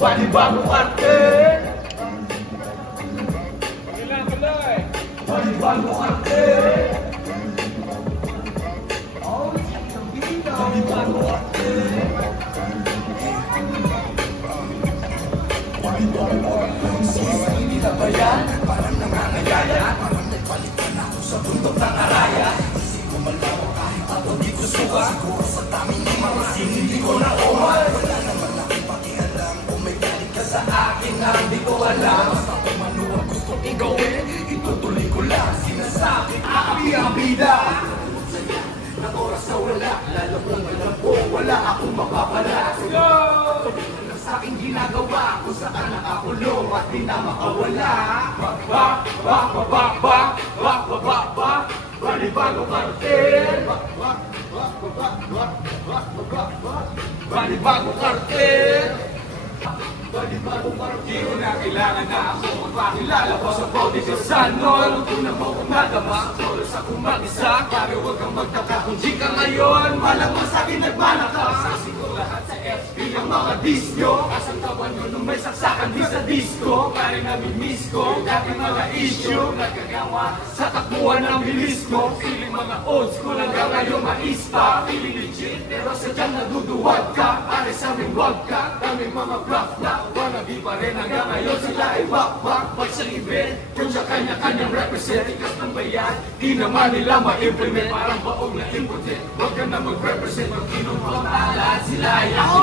Panibagong arte. Panibagong arte. Panibagong arte. Hindi na ba yan? Parang nangangayaya. Parang nagbalikan ako sa bundok ng araya. Isip ko malawak kahit ako di ko suka. Siguro sa taming ng mga hindi ko na umay. Wala naman akong pakialam kung may galing ka sa akin na hindi ko alam. Basta kung ano ang gusto kong gawin, itutuloy ko lang. Sinasabi, abi-abida. Na oras na wala, lalo kung alam ko, wala akong mapapala. Sa aking ginagawa kung saan nakakulong at di na makawala. Panibagong kartel. Panibagong kartel. Panibagong kartel. Di ko na kailangan na ako magpakilala ko sa politisan. No, alam ko na mo kung nadama oras ako mag-isa. Pero huwag kang magtaka kung di ka ngayon. Malamang sa akin nagmana ka. Sasin ko lahat sa FB ang mga disco. Asang tawan nyo nung may saksakan di sa disco. Parang nami-miss ko dati mga issue. Nagkagawa sa takbuhan ng bilis ko. Feeling mga old school hanggang ngayon mais pa. Feeling legit pero sadyang naduduwag ka. Pare sa aming wag ka. Daming mga bluff na wannabe pa rin hanggang ngayon sila ay wak-wak. Pag sa event kung siya kanya-kanyang represent ikas ng bayan. Di naman nila ma-implement parang baong na impotent. Huwag ka na mag-represent. Pag kinuha ang sila ay ako.